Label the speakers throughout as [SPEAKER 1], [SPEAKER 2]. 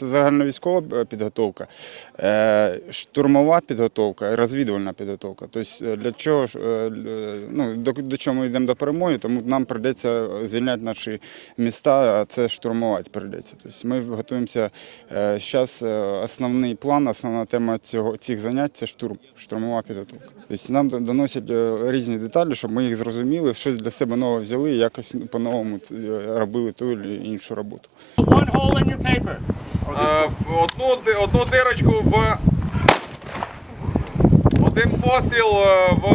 [SPEAKER 1] Це загальновійськова е, підготовка, е, штурмова підготовка, розвідувальна підготовка. Тобто е, для чого ну, до, до чого ми йдемо до перемоги, тому нам прийдеться звільняти наші міста, а це штурмувати прийдеться. Тобто ми готуємося зараз. Основний план, основна тема цього цих занять це штурм, штурмова підготовка. Тобто нам доносять різні деталі, щоб ми їх зрозуміли, щось для себе нове взяли якось по-новому робили ту чи іншу роботу.
[SPEAKER 2] One hole in your paper.
[SPEAKER 3] Е, в одну, ди- одну дирочку в один постріл е, в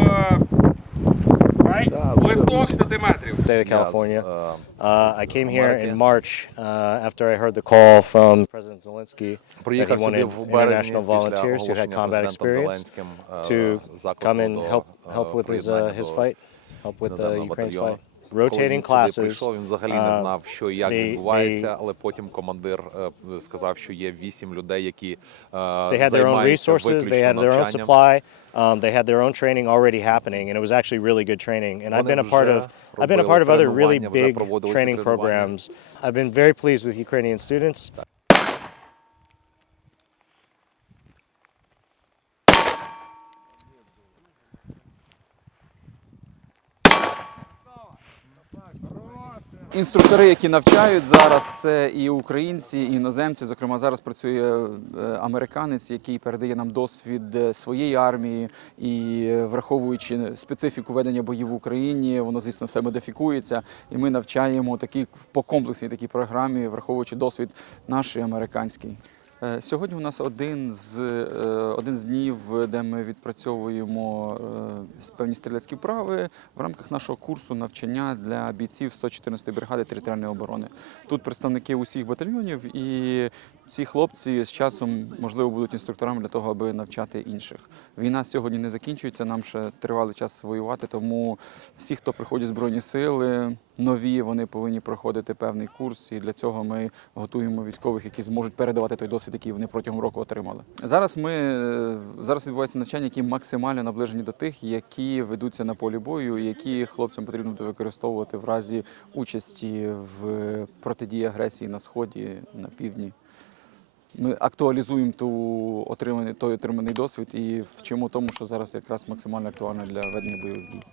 [SPEAKER 2] Right?
[SPEAKER 3] листок з 5 метрів.
[SPEAKER 4] state of California.
[SPEAKER 5] uh,
[SPEAKER 4] Uh, I came here in
[SPEAKER 5] American.
[SPEAKER 4] March uh, after I heard the call from President Zelensky that he
[SPEAKER 5] Приїхав сюди
[SPEAKER 4] wanted
[SPEAKER 5] в березні
[SPEAKER 4] international
[SPEAKER 5] після
[SPEAKER 4] volunteers who had
[SPEAKER 5] оголошення
[SPEAKER 4] combat
[SPEAKER 5] президентом
[SPEAKER 4] experience
[SPEAKER 5] Зеленським е,
[SPEAKER 4] to
[SPEAKER 5] заклику
[SPEAKER 4] come and
[SPEAKER 5] до,
[SPEAKER 4] help
[SPEAKER 5] е,
[SPEAKER 4] help with his uh,
[SPEAKER 5] приєднання
[SPEAKER 4] his
[SPEAKER 5] до
[SPEAKER 4] fight, help with uh,
[SPEAKER 5] іноземного
[SPEAKER 4] Ukraine's
[SPEAKER 5] батальйону.
[SPEAKER 4] fight.
[SPEAKER 5] Коли він
[SPEAKER 4] Rotating
[SPEAKER 5] сюди
[SPEAKER 4] classes.
[SPEAKER 5] прийшов, він взагалі не
[SPEAKER 4] uh,
[SPEAKER 5] знав, що і як
[SPEAKER 4] they-
[SPEAKER 5] відбувається,
[SPEAKER 4] they-
[SPEAKER 5] але потім командир е, сказав, що є вісім людей, які е,
[SPEAKER 4] They had their own
[SPEAKER 5] займаються
[SPEAKER 4] resources, they
[SPEAKER 5] виключно
[SPEAKER 4] had their own
[SPEAKER 5] навчанням.
[SPEAKER 4] supply, um, they had their own training already happening, and it was actually really good training. And I've
[SPEAKER 5] Вони
[SPEAKER 4] been a part
[SPEAKER 5] вже
[SPEAKER 4] of I've been a
[SPEAKER 5] робили
[SPEAKER 4] part of other really
[SPEAKER 5] тренування, вже
[SPEAKER 4] big
[SPEAKER 5] проводили ці
[SPEAKER 4] training
[SPEAKER 5] тренування.
[SPEAKER 4] programs. I've been very pleased with Ukrainian students.
[SPEAKER 6] Інструктори, які навчають зараз, це і українці, і іноземці. Зокрема, зараз працює е, американець, який передає нам досвід е, своєї армії. І е, враховуючи специфіку ведення боїв в Україні, воно звісно все модифікується. І ми навчаємо такі по комплексній такій програмі, враховуючи досвід наш і американський. Е, Сьогодні у нас один з, е, один з днів, де ми відпрацьовуємо е, певні стрілецькі вправи в рамках нашого курсу навчання для бійців 114-ї бригади територіальної оборони. Тут представники усіх батальйонів, і ці хлопці з часом можливо будуть інструкторами для того, аби навчати інших. Війна сьогодні не закінчується. Нам ще тривалий час воювати. Тому всі, хто приходять збройні сили, нові, вони повинні проходити певний курс. І для цього ми готуємо військових, які зможуть передавати той досвід, який вони протягом року отримали. Зараз ми е, зараз відбувається навчання, які максимально наближені до тих, які ведуться на полі бою, які хлопцям потрібно буде використовувати в разі участі в протидії агресії на сході, на півдні. Ми актуалізуємо ту отриманий той отриманий досвід і вчимо тому, що зараз якраз максимально актуально для ведення бойових дій.